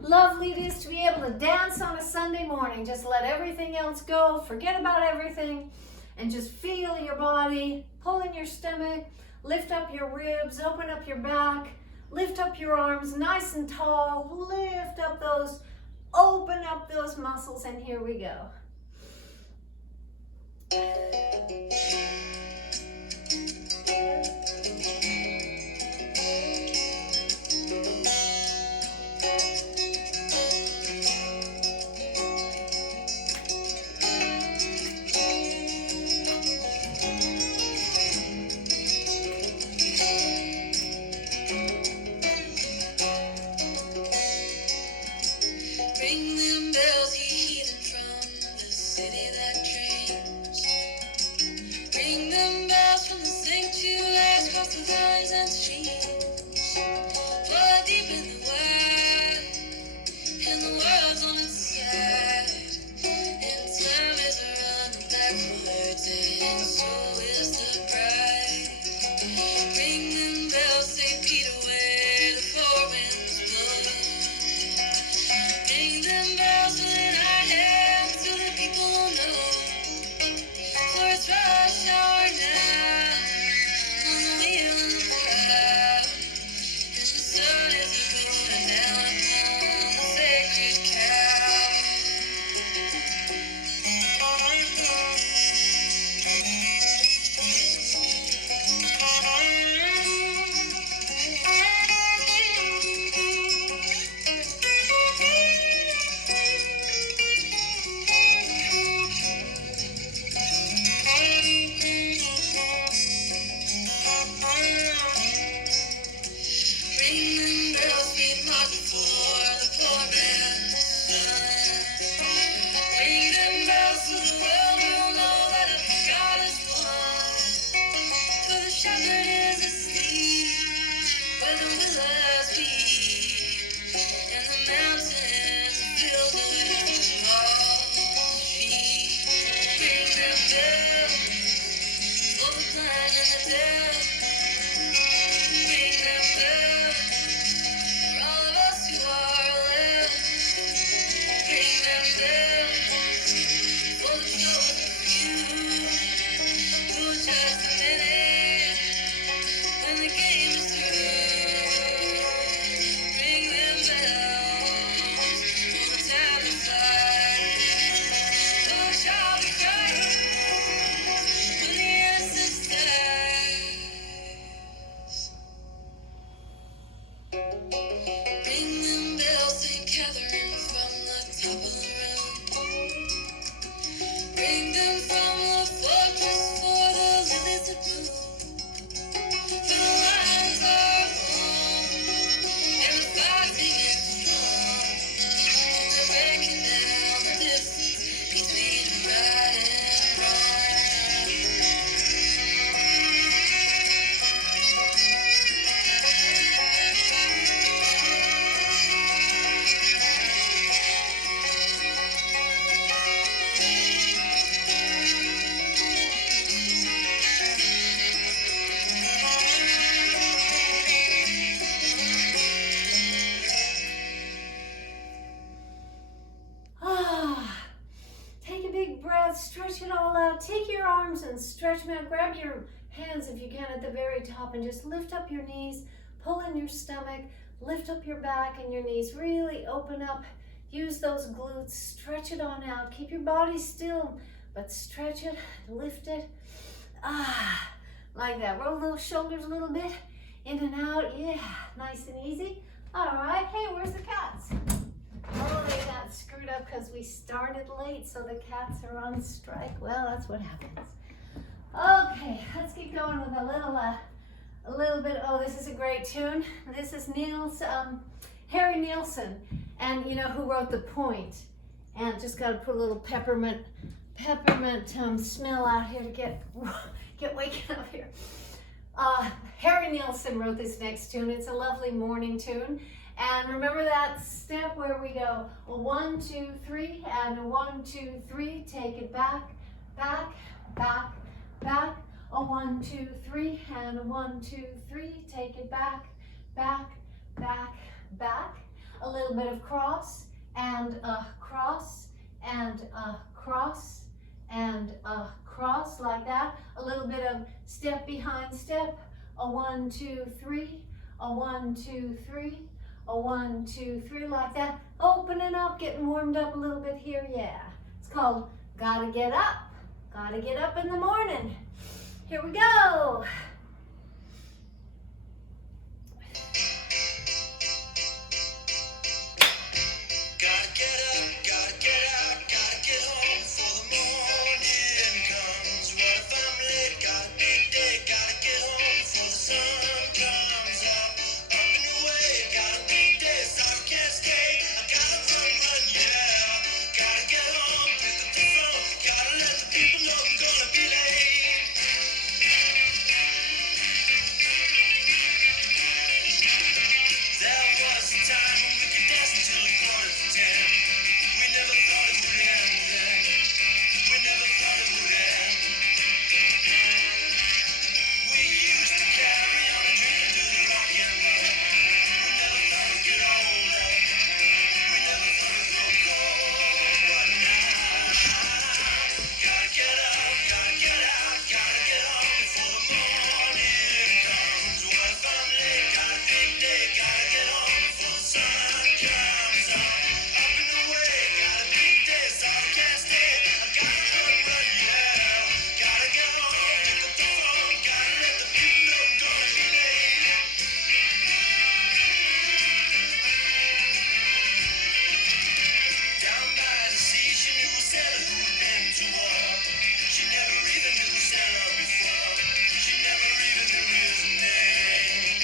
lovely it is to be able to dance on a Sunday morning. Just let everything else go, forget about everything, and just feel your body, pull in your stomach, lift up your ribs, open up your back, lift up your arms nice and tall, lift up those, open up those muscles, and here we go. Ring them bells, ye heathen from the city that dreams. Ring them bells from the sanctuaries across the valleys and streams. Flood deep in the wild, and the world's on its side. And time is running backwards, and so is the bride. Ring them bells, St. Peter, where the four winds blow. Ring them bells with our hands so that people will know. For it's rush hour now, on the wheel and the prow. And the sun is going down upon the sacred cow. Ring them bells, sweet marching for the poor man's son. Ring them bells so the world will know that a God is born. For the shepherd is asleep, where the willows weep, and the mountains are filled with lost sheep. Ring them bells for the blind and the deaf. Ring them bells for all of us who are left. Ring them bells for the chosen few who just a minute when the game is through. Ring them bells for the time to fight. Oh, shall we cry when the innocence dies? Ring them bells, St. Catherine, from the top of the room. Ring them from the fortress for the lilies that bloom. For the lions are home, and the fighting is strong. And they're breaking down the distance between right and wrong. Ah, take a big breath, stretch it all out. Take your arms and stretch them out. Grab your hands if you can at the very top and just lift up your knees, pull in your stomach, lift up your back and your knees. Really open up. Use those glutes, stretch it on out. Keep your body still, but stretch it, lift it. Ah, like that. Roll those shoulders a little bit, in and out. Yeah, nice and easy. All right, hey, where's the cats? Oh, they got screwed up because we started late, so the cats are on strike. Well, that's what happens. Okay, let's get going with a little bit. Oh, this is a great tune. This is Harry Nilsson, and you know who wrote The Point. And just got to put a little peppermint smell out here to get waking up here. Harry Nilsson wrote this next tune. It's a lovely morning tune. And remember that step where we go 1, 2, 3, and 1, 2, 3. Take it back, back, back, back. 1, 2, 3, and 1, 2, 3. Take it back, back, back, back. A little bit of cross and a cross and a cross and a cross like that. A little bit of step behind step. A 1, 2, 3. A 1, 2, 3. A 1, 2, 3 like that. Opening up, getting warmed up a little bit here. Yeah. It's called Gotta Get Up. Gotta get up in the morning. Here we go. Gotta get up, gotta get out, gotta get home before the morning comes. What if I'm late? Got a big day, gotta get home before the sun comes up. Up and away, got a big day, so I can't stay. I gotta run, yeah. Gotta get home, pick up the phone, gotta let the people know I'm gonna be late. There was a time when we could dance until 10:15. We never thought it would end then. We never thought it would end. We used to carry on and drink and do the rock and roll. We never thought we'd get older. We never thought it'd grow cold. But now, gotta get up, gotta get out, gotta get home before the morning comes. What if I'm late? Got a big day, gotta get home before the sun comes up. Up and away, got a big day, so I can't stay. I gotta run, yeah. Gotta get home, pick up the phone, gotta let the people know I'm gonna be late. Down by the sea, she knew a sailor who had been to war. She never even knew a sailor before. She never even knew his name.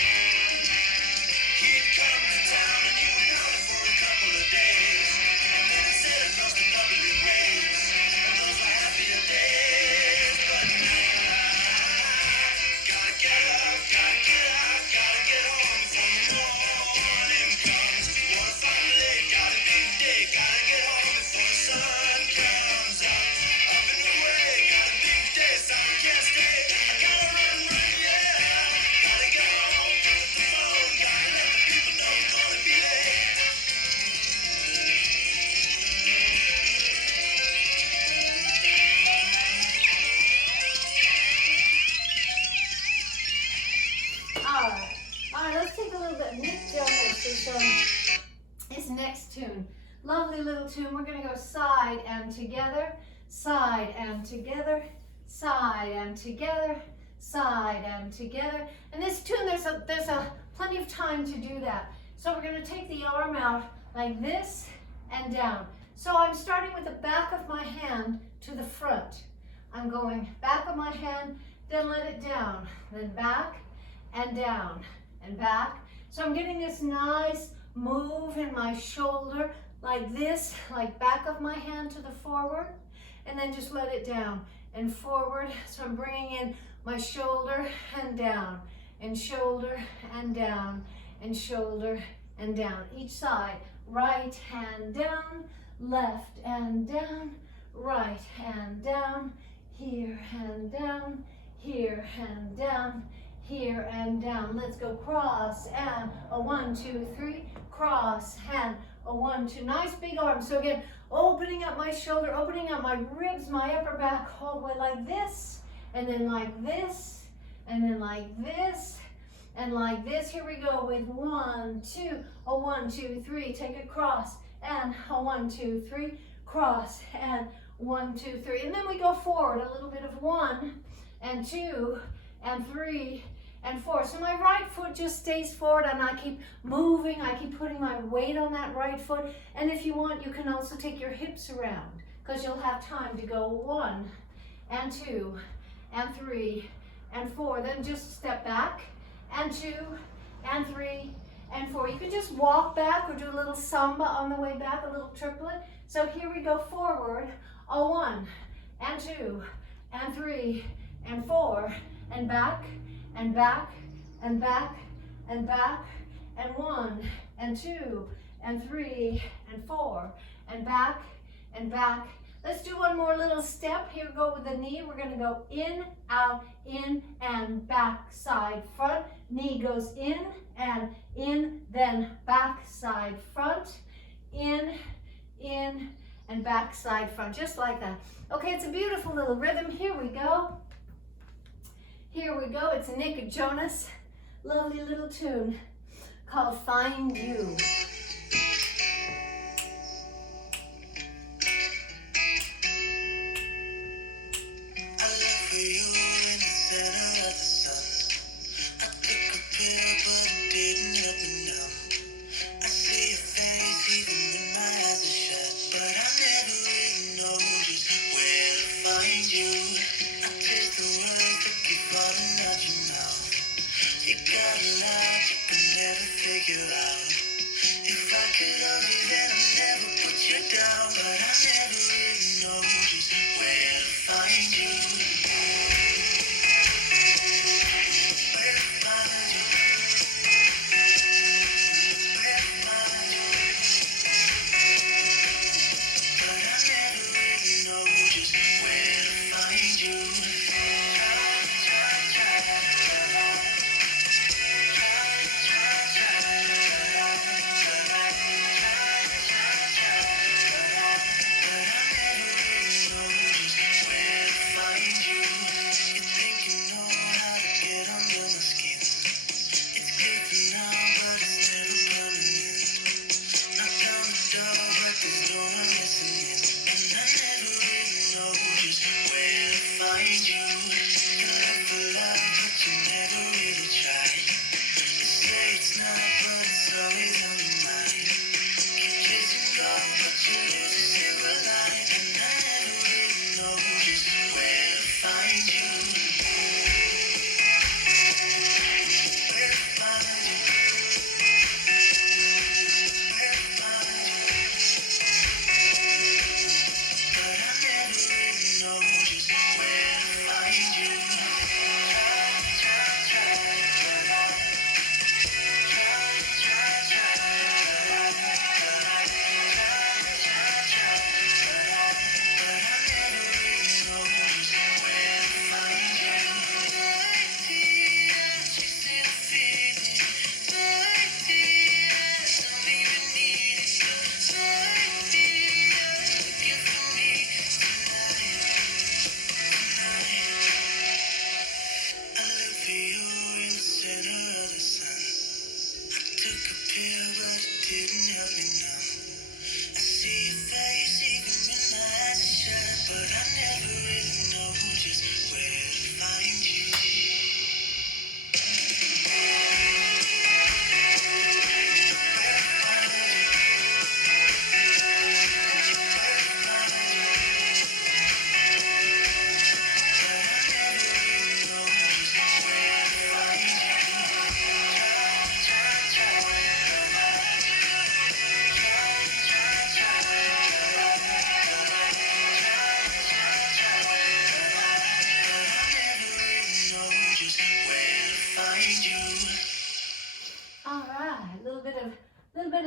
He'd come to town and he would pound it for a couple of days. And then he'd sail across the bubbly waves. And those were happier days. But now, gotta get up, gotta get out, gotta get home before the morning comes. What if I'm late? Got a big day, gotta get home before the sun comes up. Up and away, got a big day, so I can't stay. I gotta run, yeah. Gotta get home, pick up the phone, gotta let the people know I'm gonna be late. All right, let's take a little bit. Nick Jonas is his next tune. Lovely little tune. We're gonna go side and together, side and together, side and together, side and together. And this tune, there's a plenty of time to do that. So we're gonna take the arm out like this and down. So I'm starting with the back of my hand to the front. I'm going back of my hand, then let it down, then back and down and back. So I'm getting this nice move in my shoulder like this, like back of my hand to the forward, and then just let it down and forward. So I'm bringing in my shoulder and down, and shoulder and down, and shoulder and down. Each side, right hand down, left and down, right hand down, here and down, here and down, here and down. Let's go cross and a 1, 2, 3, cross and a 1, 2. Nice big arm. So again, opening up my shoulder, opening up my ribs, my upper back all the way like this, and then like this, and then like this, and like this. Here we go with 1, 2, a 1, 2, 3. Take a cross and a 1, 2, 3, cross and 1, 2, 3. And then we go forward a little bit of 1 and 2 and 3 and 4. So my right foot just stays forward and I keep moving. I keep putting my weight on that right foot. And if you want, you can also take your hips around because you'll have time to go 1 and 2 and 3 and 4. Then just step back and 2 and 3 and 4. You can just walk back or do a little samba on the way back, a little triplet. So here we go forward, a 1 and 2 and 3 and 4 and back and back and back and back and 1 and 2 and 3 and 4 and back and back Let's do one more little step. Here, go with the knee. We're gonna go in, out, in, and back, side, front. Knee goes in, then back, side, front. In, and back, side, front, just like that. Okay, it's a beautiful little rhythm. Here we go. Here we go. It's a Nick Jonas, lovely little tune called Find You.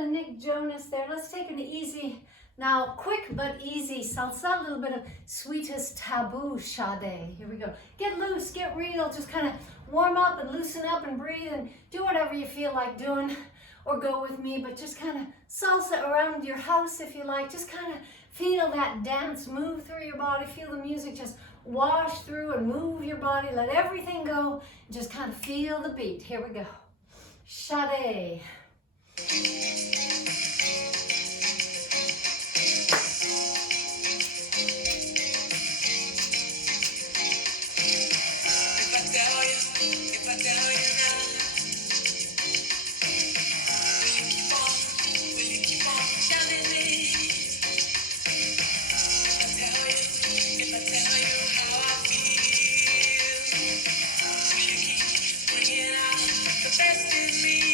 Nick Jonas there. Let's take an easy, now quick but easy salsa, a little bit of Sweetest Taboo Sade. Here we go. Get loose, get real, just kind of warm up and loosen up and breathe and do whatever you feel like doing, or go with me, but just kind of salsa around your house if you like. Just kind of feel that dance move through your body, feel the music just wash through and move your body, let everything go, and just kind of feel the beat. Here we go. Sade. Best in me.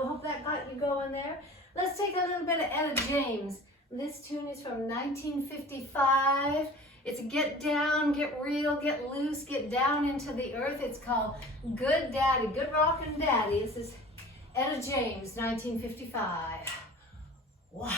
we hope that got you going there. Let's take a little bit of Etta James. This tune is from 1955. It's Get Down, Get Real, Get Loose, Get Down into the Earth. It's called Good Daddy, Good Rockin' Daddy. This is Etta James, 1955. Wow.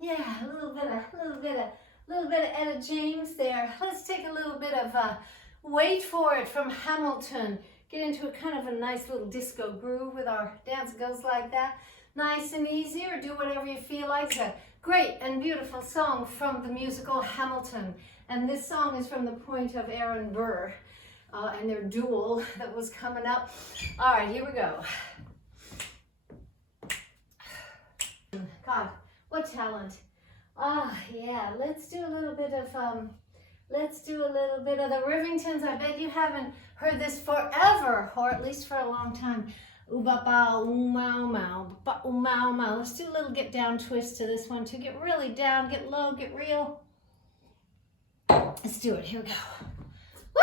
Yeah, a little bit of Etta James there. Let's take a little bit of Wait For It from Hamilton. Get into a kind of a nice little disco groove with our dance. Goes like that. Nice and easy, or do whatever you feel like. It's a great and beautiful song from the musical Hamilton. And this song is from the point of Aaron Burr and their duel that was coming up. All right, here we go. God, what talent. Ah, yeah, let's do a little bit of the Rivingtons. I bet you haven't heard this forever, or at least for a long time. Ooh ba ba ooh mau mau, ba ooh mau mau. Let's do a little get down twist to this one to get really down, get low, get real. Let's do it. Here we go. Woo!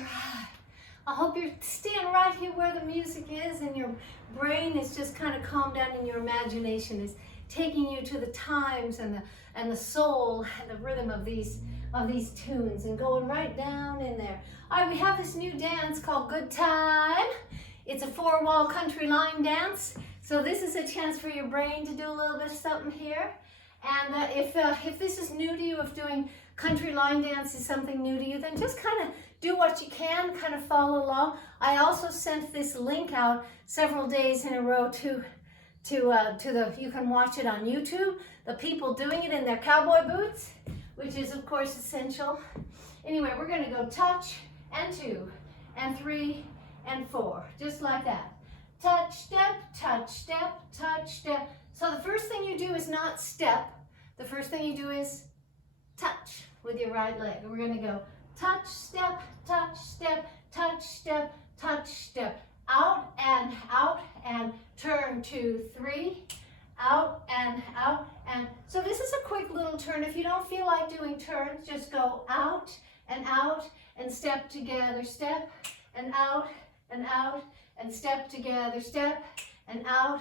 right. I hope you're staying right here where the music is and your brain is just kind of calmed down and your imagination is taking you to the times and the soul and the rhythm of these tunes and going right down in there. All right, we have this new dance called Good Time. It's a 4-wall country line dance. So this is a chance for your brain to do a little bit of something here. And if this is new to you, if doing country line dance is something new to you, then just kind of do what you can, kind of follow along. I also sent this link out several days in a row to you can watch it on YouTube, the people doing it in their cowboy boots, which is of course essential. Anyway, we're going to go touch and 2 and 3 and 4, just like that. Touch, step, touch, step, touch, step. So the first thing you do is not step. The first thing you do is touch with your right leg. We're going to go touch, step, touch, step, touch, step, touch, step. Out and turn 2, 3. Out and out and. So this is a quick little turn. If you don't feel like doing turns, just go out and step together, step and out and step together, step and out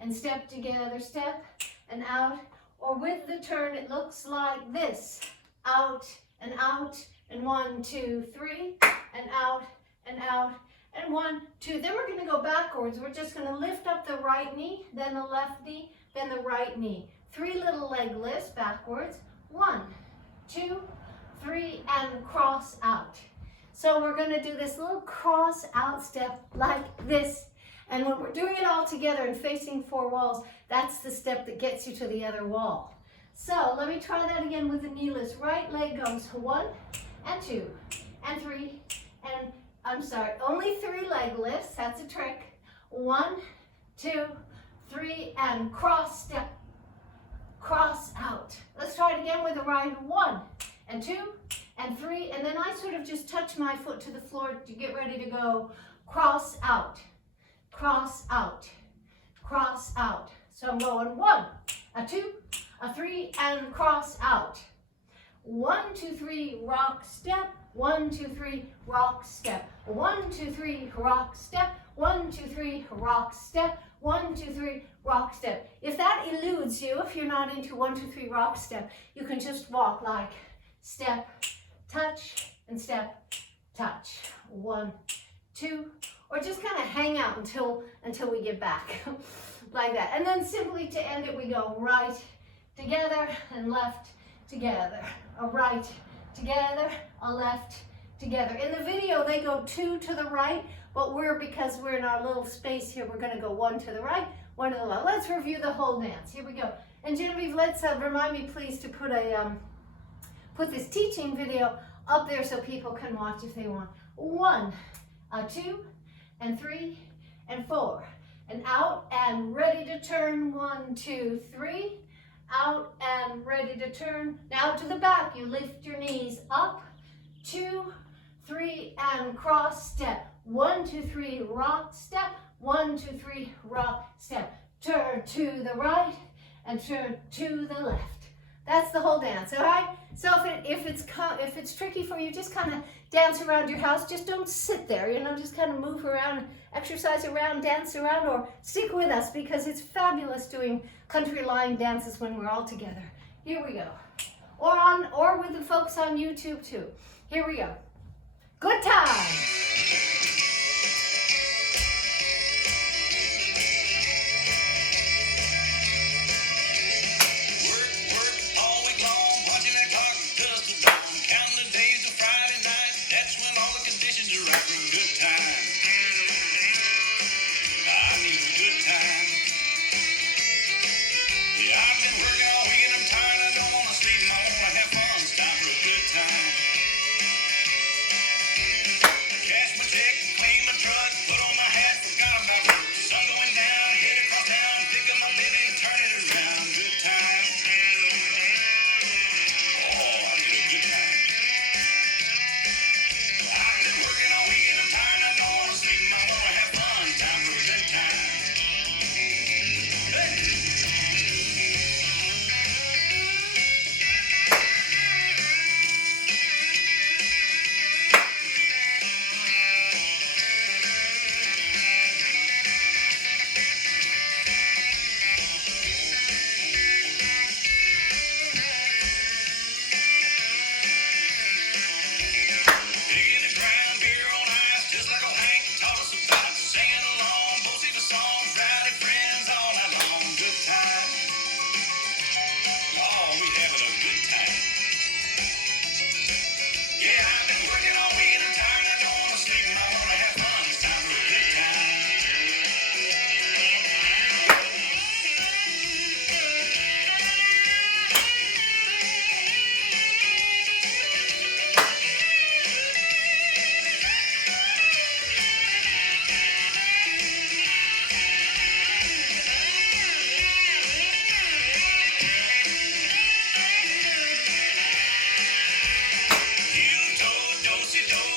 and step together, step and out. Or with the turn, it looks like this. Out and 1, 2, 3 and out and 1, 2. Then we're going to go backwards. We're just going to lift up the right knee, then the left knee, then the right knee. 3 little leg lifts backwards. 1, 2, 3 and cross out. So we're going to do this little cross out step like this. And when we're doing it all together and facing 4 walls, that's the step that gets you to the other wall. So let me try that again with the knee lifts. Right leg goes 1 and 2 and 3 and, I'm sorry, only 3 leg lifts. That's a trick. 1, 2, 3 and cross step, cross out. Let's try it again with the right. 1 and 2 and 3, and then I sort of just touch my foot to the floor to get ready to go cross out, cross out, cross out. So I'm going 1, a 2, a 3 and cross out. 1, 2, 3 rock step. 1, 2, 3 rock step. 1, 2, 3 rock step. 1, 2, 3 rock step. 1, 2, 3 rock step. If that eludes you, if you're not into 1, 2, 3 rock step, you can just walk like step, touch, and step, touch. 1, 2, or just kind of hang out until we get back, like that. And then simply to end it, we go right together and left together. A right together, a left together. In the video, they go 2 to the right, but because we're in our little space here, we're going to go 1 to the right, 1 to the left. Let's review the whole dance. Here we go. And Genevieve, let's remind me please to put this teaching video up there so people can watch if they want. 1, 2, and 3, and 4. And out and ready to turn. 1, 2, 3. Out and ready to turn. Now to the back, you lift your knees up. 2, 3, and cross step. 1, 2, 3, rock step. 1, 2, 3, rock step. Turn to the right and turn to the left. That's the whole dance, all right? So if it's tricky for you, just kind of dance around your house. Just don't sit there, just kind of move around, exercise around, dance around, or stick with us because it's fabulous doing country line dances when we're all together. Here we go. Or with the folks on YouTube too. Here we go. Good time. Yeah.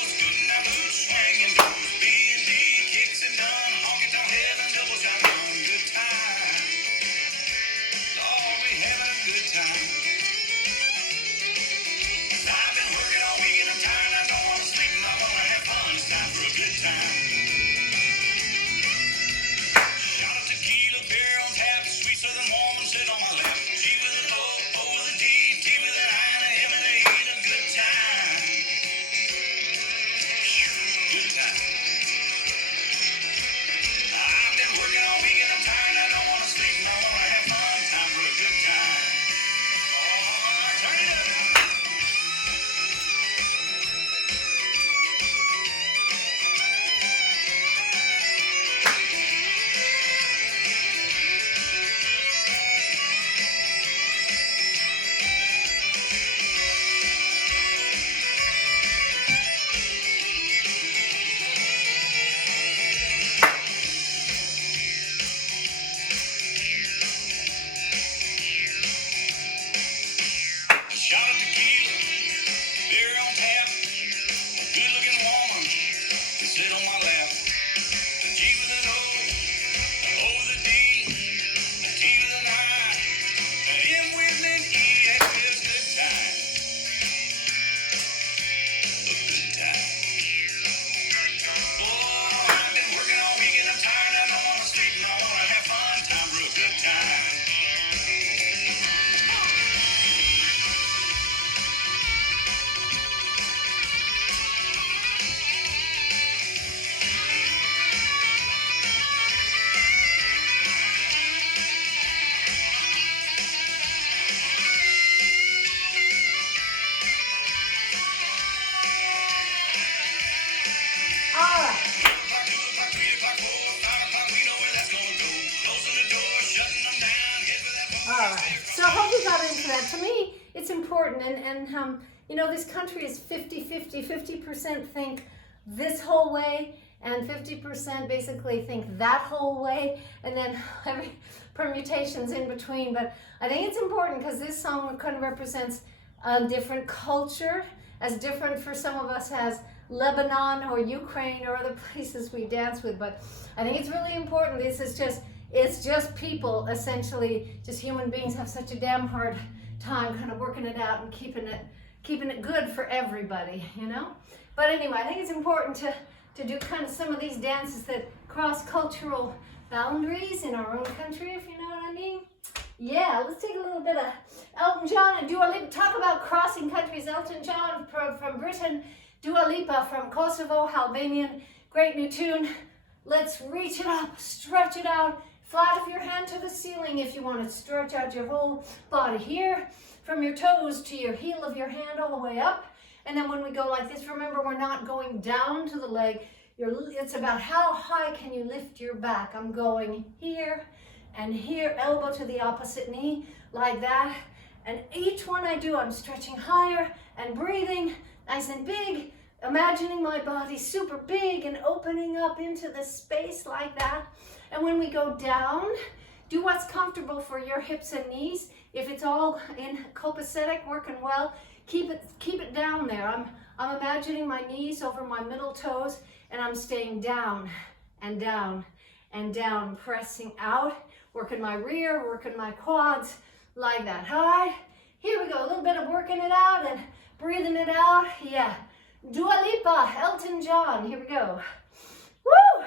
goes, good and our boots swinging goes. B&D kicks and done, honky tonk heaven, double shotgun, good time. Lord, we having a good time. I've been working all week and I'm tired, I don't wanna sleep, I wanna have fun, it's time for a good time. Shot of tequila, beer on tap, sweet southern woman sit on my lap. G with an O, O with a D, T with an I, and a M and a E, a good time. Good time. I've been working all week and I'm tired, I don't wanna sleep, I wanna have fun, time for a good time. Oh, turn it up. A shot of tequila, beer on tap, a good-looking woman to sit on my lap. A G with an O, an O with a D, a T with an I, an M with an E, and it's a good time. A good time. Oh, I've been working all week and I'm tired, I don't wanna sleep, and I wanna have fun, time for a good time. All right. 2 o'clock, 3 o'clock, 4, 5 o'clock, we know where that's gonna go. Closing the door, shutting them down, head for that All right. So I hope you got into that. To me, it's important. And you know, this country is 50-50. 50% think this whole way, and 50% basically think that whole way, and then every permutations in between. But I think it's important because this song kind of represents a different culture, as different for some of us as Lebanon or Ukraine or other places we dance with. But I think it's really important. This is it's just people, essentially, just human beings have such a damn hard time kind of working it out and keeping it good for everybody, you know? But anyway, I think it's important to do kind of some of these dances that cross cultural boundaries in our own country, if you know what I mean. Yeah, let's take a little bit of Elton John and Dua Lipa. Talk about crossing countries. Elton John from Britain, Dua Lipa from Kosovo, Albanian. Great new tune. Let's reach it up, stretch it out. Flat of your hand to the ceiling if you want to stretch out your whole body here. From your toes to your heel of your hand all the way up. And then when we go like this, remember we're not going down to the leg. It's about how high can you lift your back. I'm going here and here, elbow to the opposite knee, like that. And each one I do, I'm stretching higher and breathing nice and big, imagining my body super big and opening up into the space like that. And when we go down, do what's comfortable for your hips and knees. If it's all in copacetic, working well, keep it down there. I'm imagining my knees over my middle toes, and I'm staying down and down and down, pressing out, working my rear, working my quads, like that. All right, here we go. A little bit of working it out and breathing it out. Yeah. Dua Lipa, Elton John. Here we go. Woo!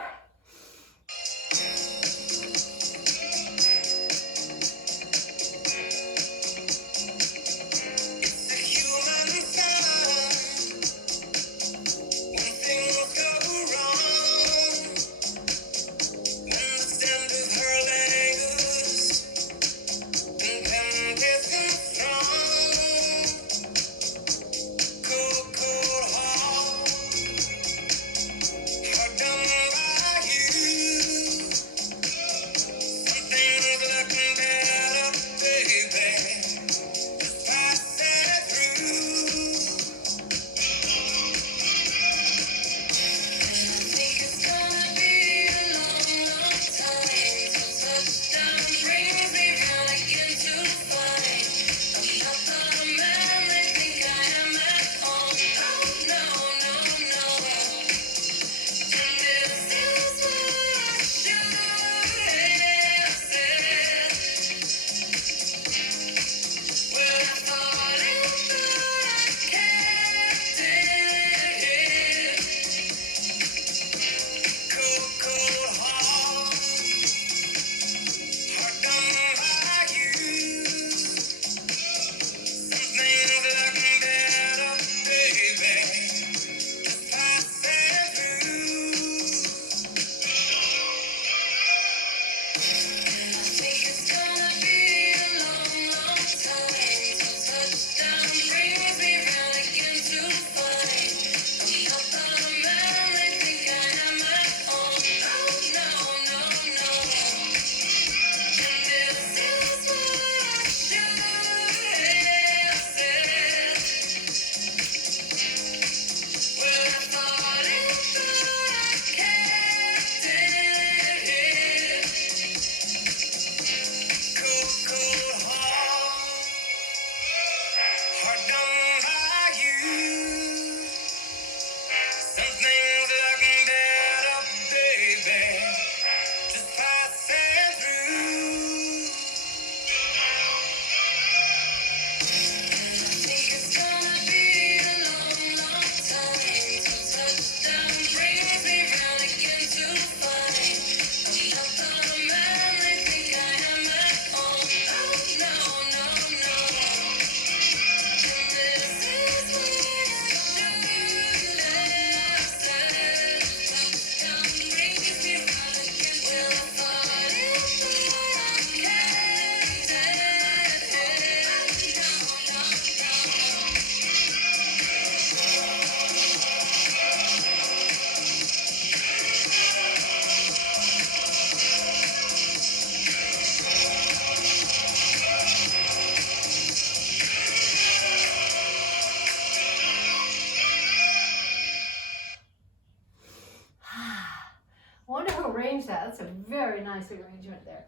arrange that. That's a very nice arrangement there.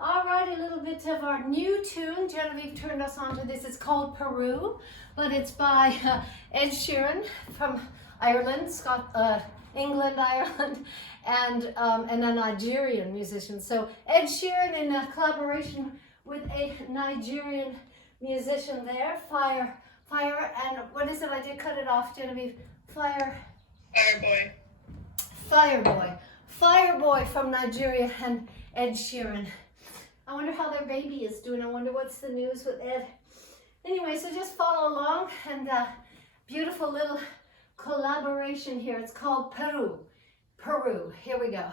All right, a little bit of our new tune. Genevieve turned us on to this. It's called Peru, but it's by Ed Sheeran from Ireland, England, Ireland, and a Nigerian musician. So Ed Sheeran in a collaboration with a Nigerian musician there. Fire, and what is it? I did cut it off, Genevieve. Fireboy. Fireboy from Nigeria and Ed Sheeran. I wonder how their baby is doing. I wonder what's the news with Ed. Anyway, so just follow along, and beautiful little collaboration here. It's called Peru. Here we go.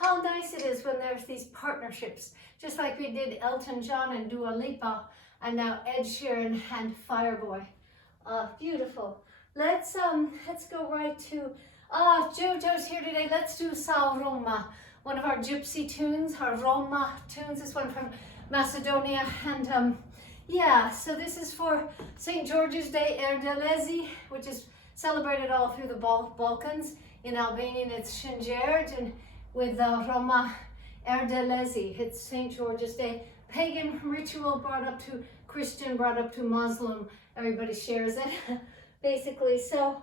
How nice it is when there's these partnerships, just like we did Elton John and Dua Lipa, and now Ed Sheeran and Fireboy. Beautiful. Let's go right to Jojo's here today. Let's do Sao Roma, one of our gypsy tunes, our Roma tunes. This one from Macedonia, and yeah. So this is for St. George's Day Erdelezi, which is celebrated all through the Balkans. In Albanian, it's Shëngjerë, and with Roma Erdelezi, it's St. George's Day. Pagan ritual brought up to Christian, brought up to Muslim. Everybody shares it, basically. So,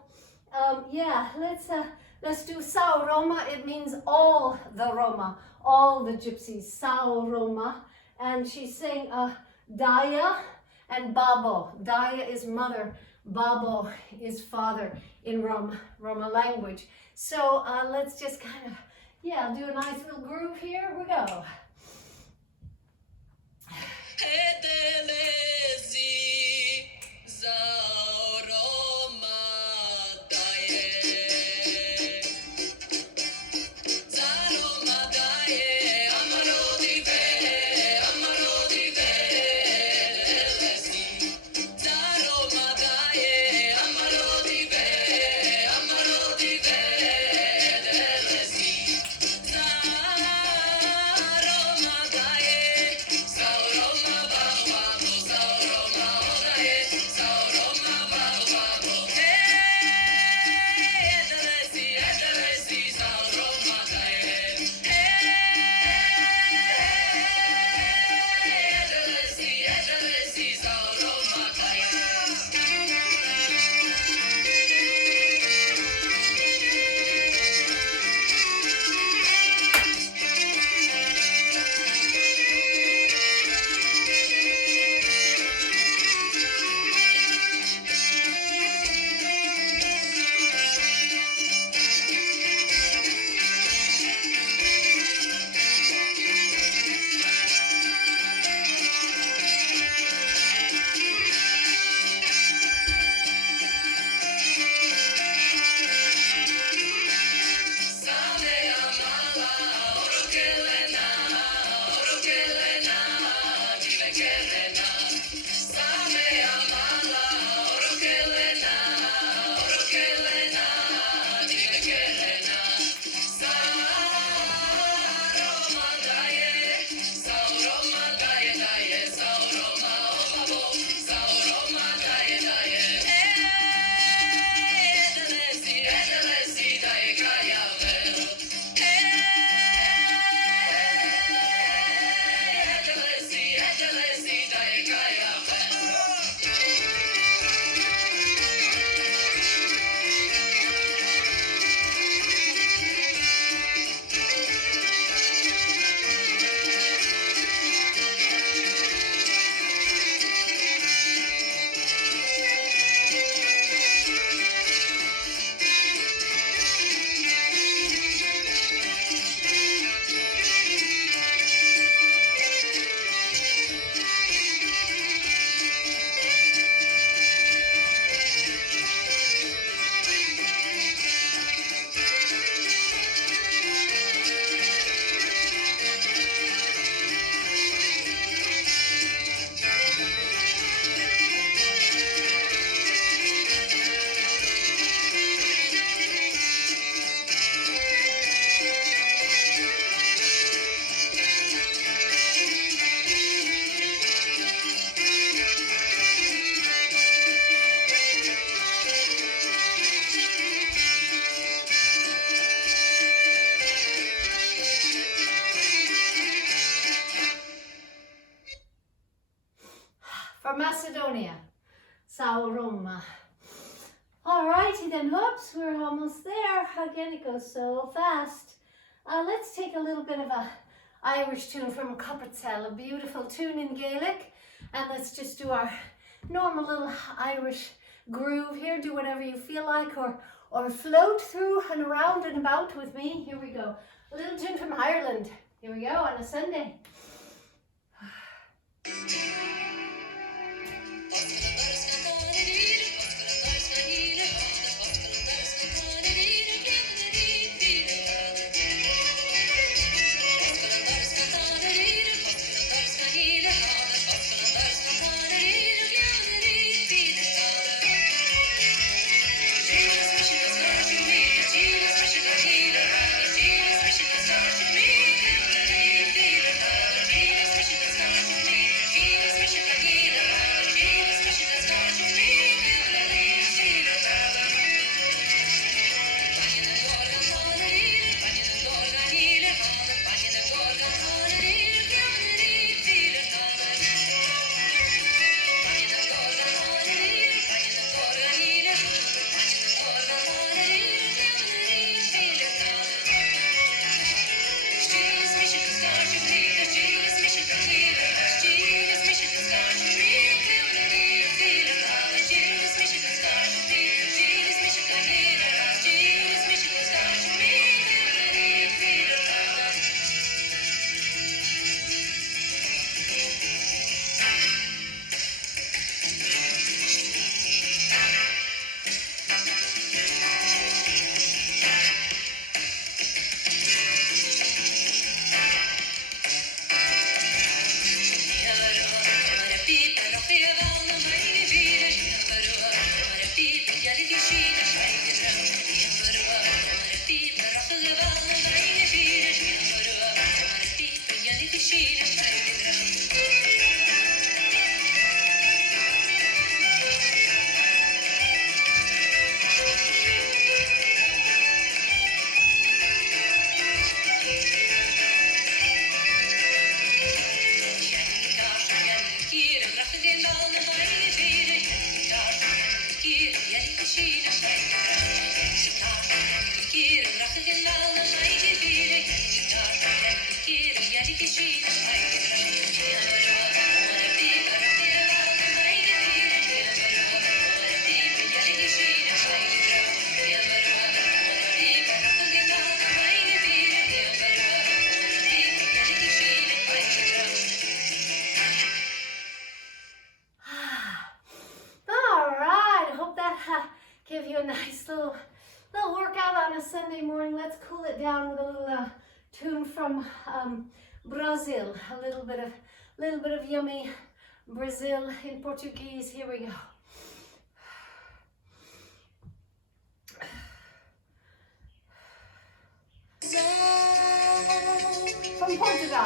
yeah, let's do Sao Roma. It means all the Roma, all the gypsies. Sao Roma, and she's saying Daya and Babo. Daya is mother, Babo is father in Roma language. So let's just kind of, yeah, do a nice little groove here. Here we go. Macedonia. Sao Roma. Alrighty then, whoops, we're almost there. Again, it goes so fast. Let's take a little bit of a Irish tune from Coppertell, a beautiful tune in Gaelic. And let's just do our normal little Irish groove here. Do whatever you feel like, or float through and around and about with me. Here we go. A little tune from Ireland. Here we go on a Sunday. Give you a nice little workout on a Sunday morning. Let's cool it down with a little tune from Brazil. A little bit of yummy Brazil in Portuguese. Here we go. From Portugal.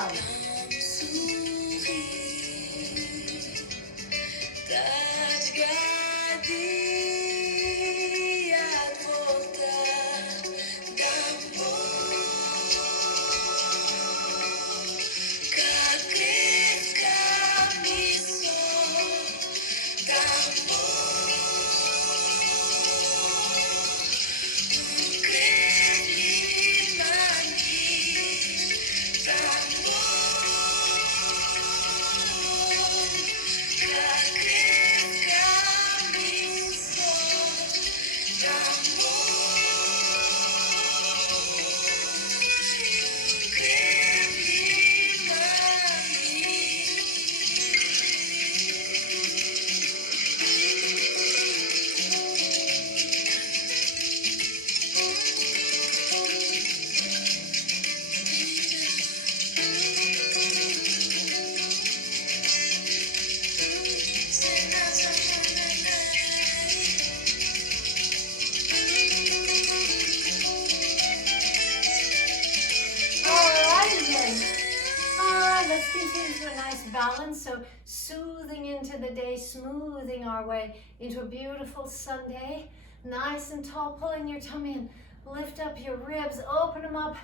Let's continue to a nice balance. So soothing into the day, smoothing our way into a beautiful Sunday. Nice and tall, pulling your tummy in. Lift up your ribs, open them up.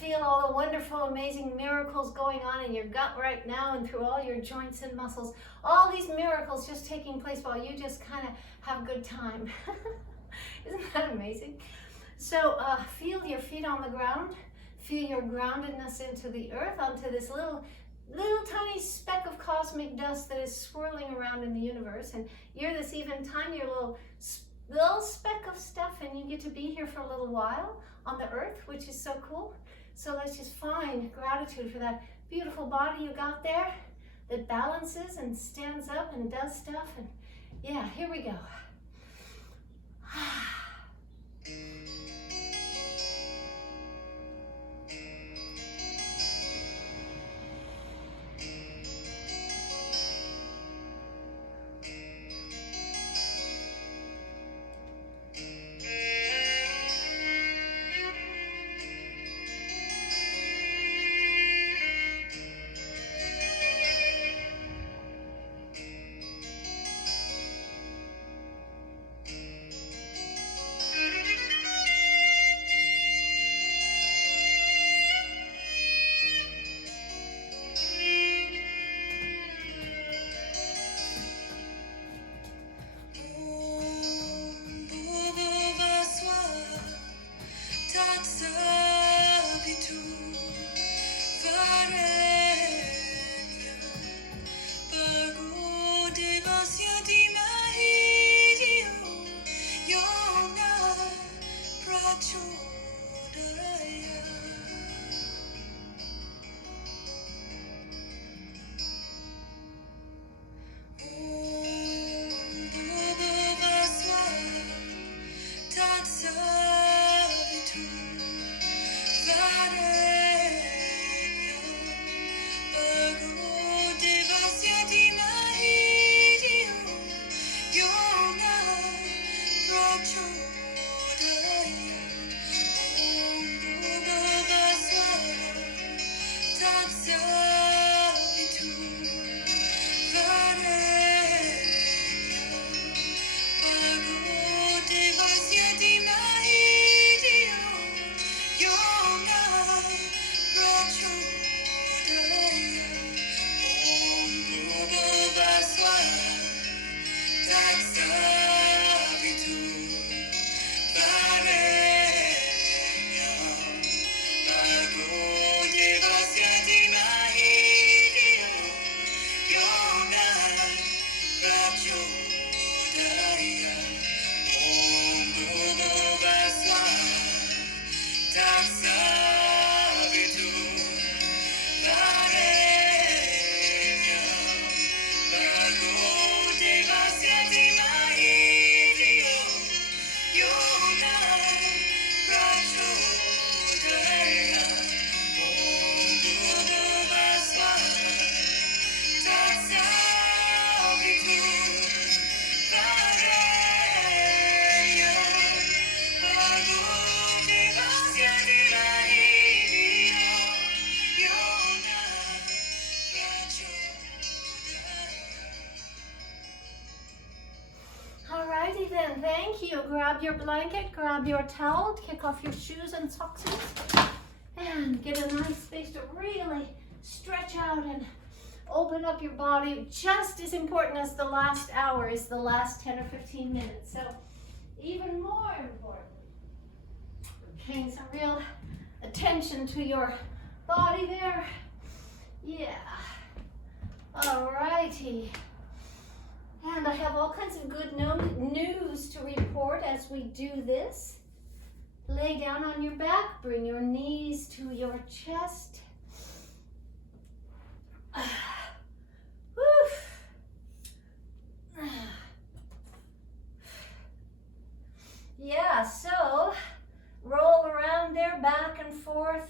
Feel all the wonderful, amazing miracles going on in your gut right now and through all your joints and muscles. All these miracles just taking place while you just kind of have a good time. Isn't that amazing? So feel your feet on the ground. Feel your groundedness into the earth, onto this little tiny speck of cosmic dust that is swirling around in the universe. And you're this even tinier little speck of stuff, and you get to be here for a little while on the earth, which is so cool. So let's just find gratitude for that beautiful body you got there that balances and stands up and does stuff. And yeah, here we go. Alrighty then, thank you. Grab your blanket, grab your towel, kick off your shoes and socks, and get a nice space to really stretch out and open up your body. Just as important as the last hour is the last 10 or 15 minutes. So even more important, paying some real attention to your body there. Yeah. Alrighty. And I have all kinds of good news to report as we do this. Lay down on your back, bring your knees to your chest. Yeah, so roll around there, back and forth.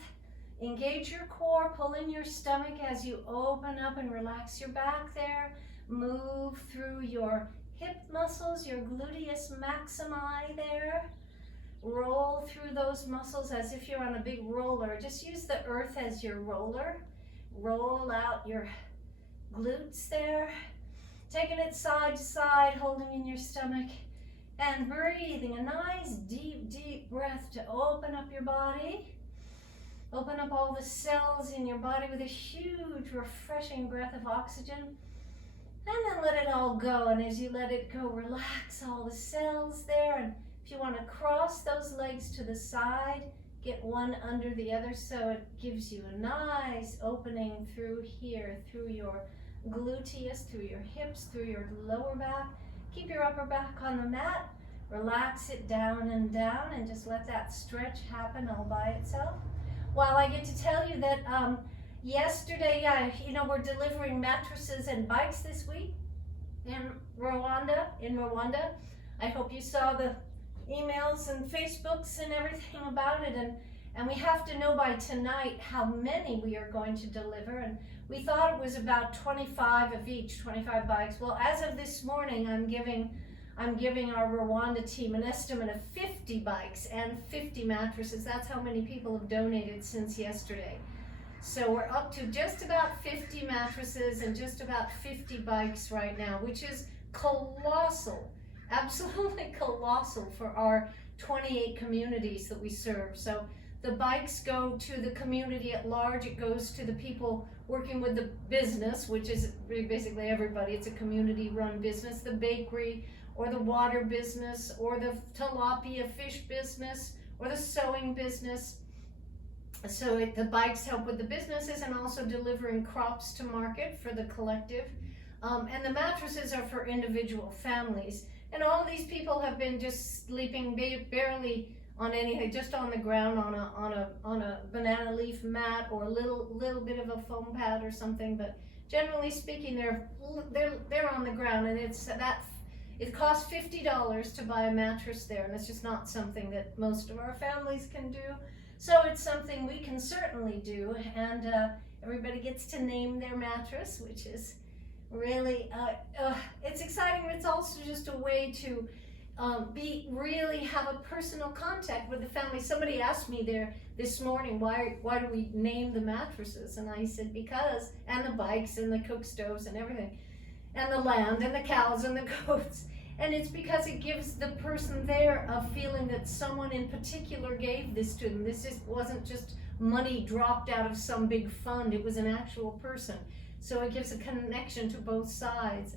Engage your core, pull in your stomach as you open up and relax your back there. Move through your hip muscles, your gluteus maximi there. Roll through those muscles as if you're on a big roller. Just use the earth as your roller. Roll out your glutes there. Taking it side to side, holding in your stomach. And breathing a nice deep, deep breath to open up your body. Open up all the cells in your body with a huge, refreshing breath of oxygen. And then let it all go. And as you let it go, relax all the cells there. And if you want to cross those legs to the side, get one under the other so it gives you a nice opening through here, through your gluteus, through your hips, through your lower back. Keep your upper back on the mat. Relax it down, and just let that stretch happen all by itself. While I get to tell you that yesterday, we're delivering mattresses and bikes this week in Rwanda. I hope you saw the emails and Facebooks and everything about it, and we have to know by tonight how many we are going to deliver, and we thought it was about 25 of each, 25 bikes. Well, as of this morning, I'm giving our Rwanda team an estimate of 50 bikes and 50 mattresses. That's how many people have donated since yesterday. So we're up to just about 50 mattresses and just about 50 bikes right now, which is colossal, absolutely colossal for our 28 communities that we serve. So the bikes go to the community at large. It goes to the people working with the business, which is basically everybody. It's a community-run business, the bakery, or the water business, or the tilapia fish business, or the sewing business. So the bikes help with the businesses and also delivering crops to market for the collective. And the mattresses are for individual families. And all of these people have been just sleeping barely on anything, just on the ground on a banana leaf mat or a little bit of a foam pad or something. But generally speaking, they're on the ground, and it costs $50 to buy a mattress there, and it's just not something that most of our families can do. So it's something we can certainly do, and everybody gets to name their mattress, which is really, it's exciting, but it's also just a way to really have a personal contact with the family. Somebody asked me there this morning, why do we name the mattresses? And I said, because, and the bikes and the cook stoves and everything, and the land and the cows and the goats. And it's because it gives the person there a feeling that someone in particular gave this to them. Wasn't just money dropped out of some big fund. It was an actual person. So it gives a connection to both sides.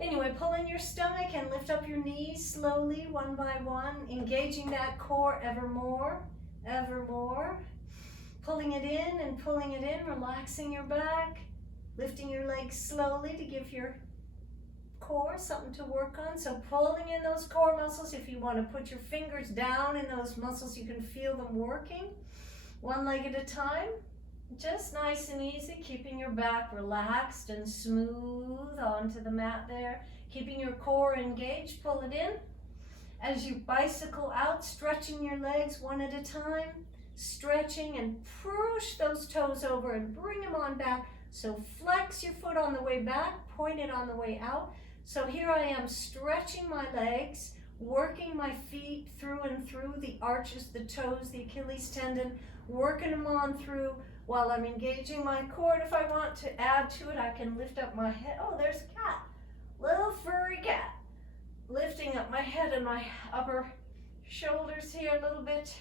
Anyway, pull in your stomach and lift up your knees slowly, one by one, engaging that core ever more, ever more. Pulling it in and pulling it in, relaxing your back, lifting your legs slowly to give your core something to work on. So pulling in those core muscles. If you want to put your fingers down in those muscles, you can feel them working one leg at a time. Just nice and easy, keeping your back relaxed and smooth onto the mat there. Keeping your core engaged, pull it in. As you bicycle out, stretching your legs one at a time. Stretching and push those toes over and bring them on back. So flex your foot on the way back, point it on the way out. So here I am stretching my legs, working my feet through and through, the arches, the toes, the Achilles tendon, working them on through while I'm engaging my core. If I want to add to it, I can lift up my head. Oh, there's a cat, little furry cat. Lifting up my head and my upper shoulders here a little bit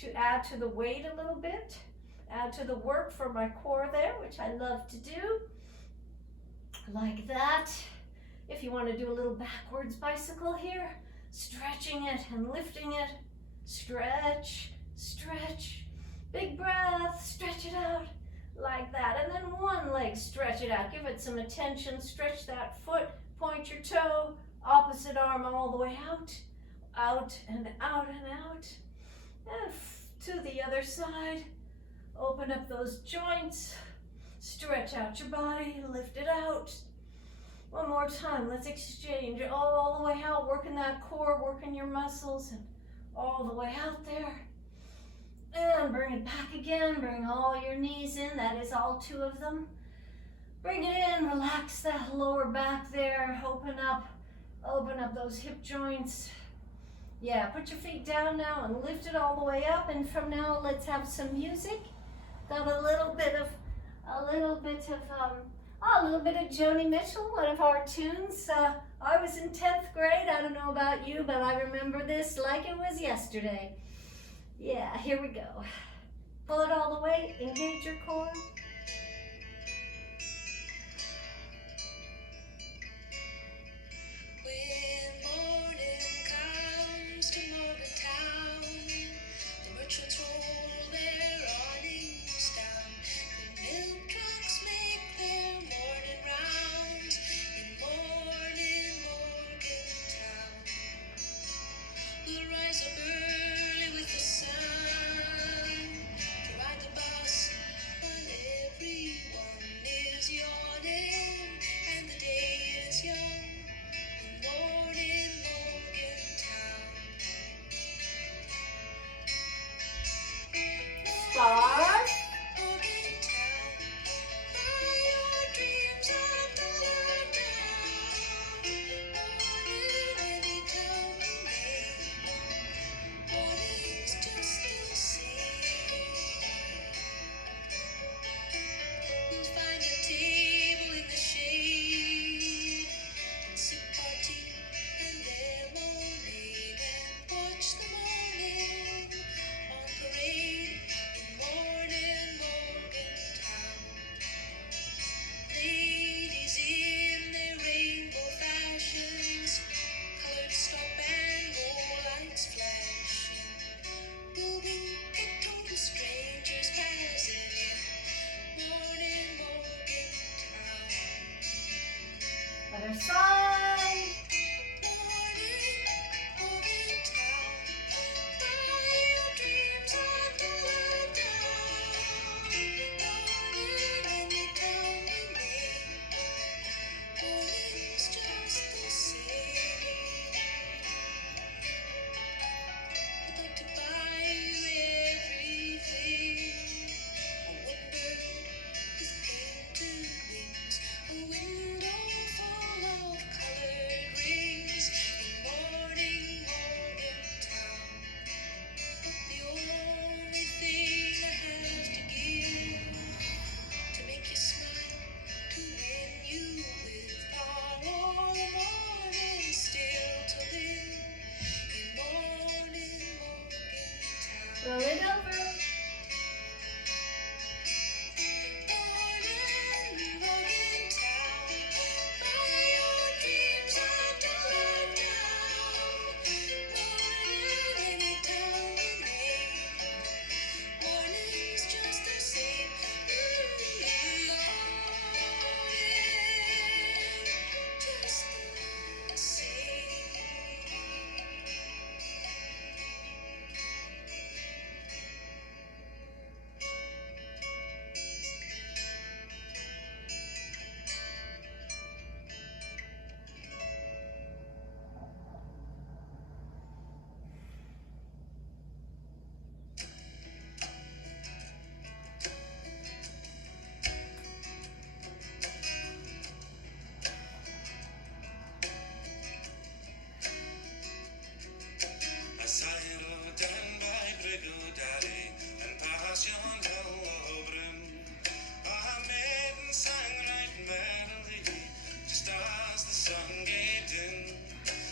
to add to the weight a little bit. Add to the work for my core there, which I love to do. Like that. If you want to do a little backwards bicycle here, stretching it and lifting it. Stretch, stretch. Big breath, stretch it out like that. And then one leg, stretch it out. Give it some attention. Stretch that foot, point your toe, opposite arm all the way out. Out and out and out. And to the other side. Open up those joints, stretch out your body, lift it out. One more time, let's exchange all the way out, working that core, working your muscles, and all the way out there. And bring it back again, bring all your knees in, that is all 2 of them. Bring it in, relax that lower back there, open up those hip joints. Yeah, put your feet down now and lift it all the way up, and from now let's have some music. Got a little bit of Joni Mitchell, one of our tunes. I was in 10th grade. I don't know about you, but I remember this like it was yesterday. Yeah, here we go. Pull it all the way, engage your core. When morning comes to Morgantown, the merchants roll their awnings down. The milk trucks make their morning rounds in morning Morgantown. We'll rise up early with the sun to ride the bus while everyone is yawning and the day is young. Morning Morgantown. Stars. Morgantown. Fly your dreams on dollar down. Morning any town you make. Morning's just the same. We'll find a table in the shade and sip our tea and lemonade and watch the morning on parade in morning Morgantown. Ladies in their rainbow fashions, colored stop-and-go lights flashing, moving at total strangers passing in morning Morgantown. Other side. Morning Morgantown. Fly your dreams on dollar down. Morning any town you make. Morning's just the same. I'd like to buy you everything. A wonder with painted wings. A window full of colored rings in morning Morgantown. But the only thing I have to give to make you smile, to win you with are all the mornings still to live in morning Morgantown. Roll it over. Morning Morgantown. Fly your dreams on dollar down. Morning any town you make. Morning's just the same. Morning just the same. I saw you down by Briggodaddy and past yon hollow brim. A maiden sang right merrily just as the sun gave in,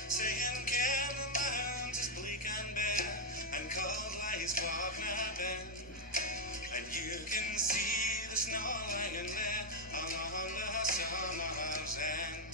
saying, "Ken the mount is bleak and bare, and cold lies Quagna-Ben, and you can see the snow lying there along the summer's end."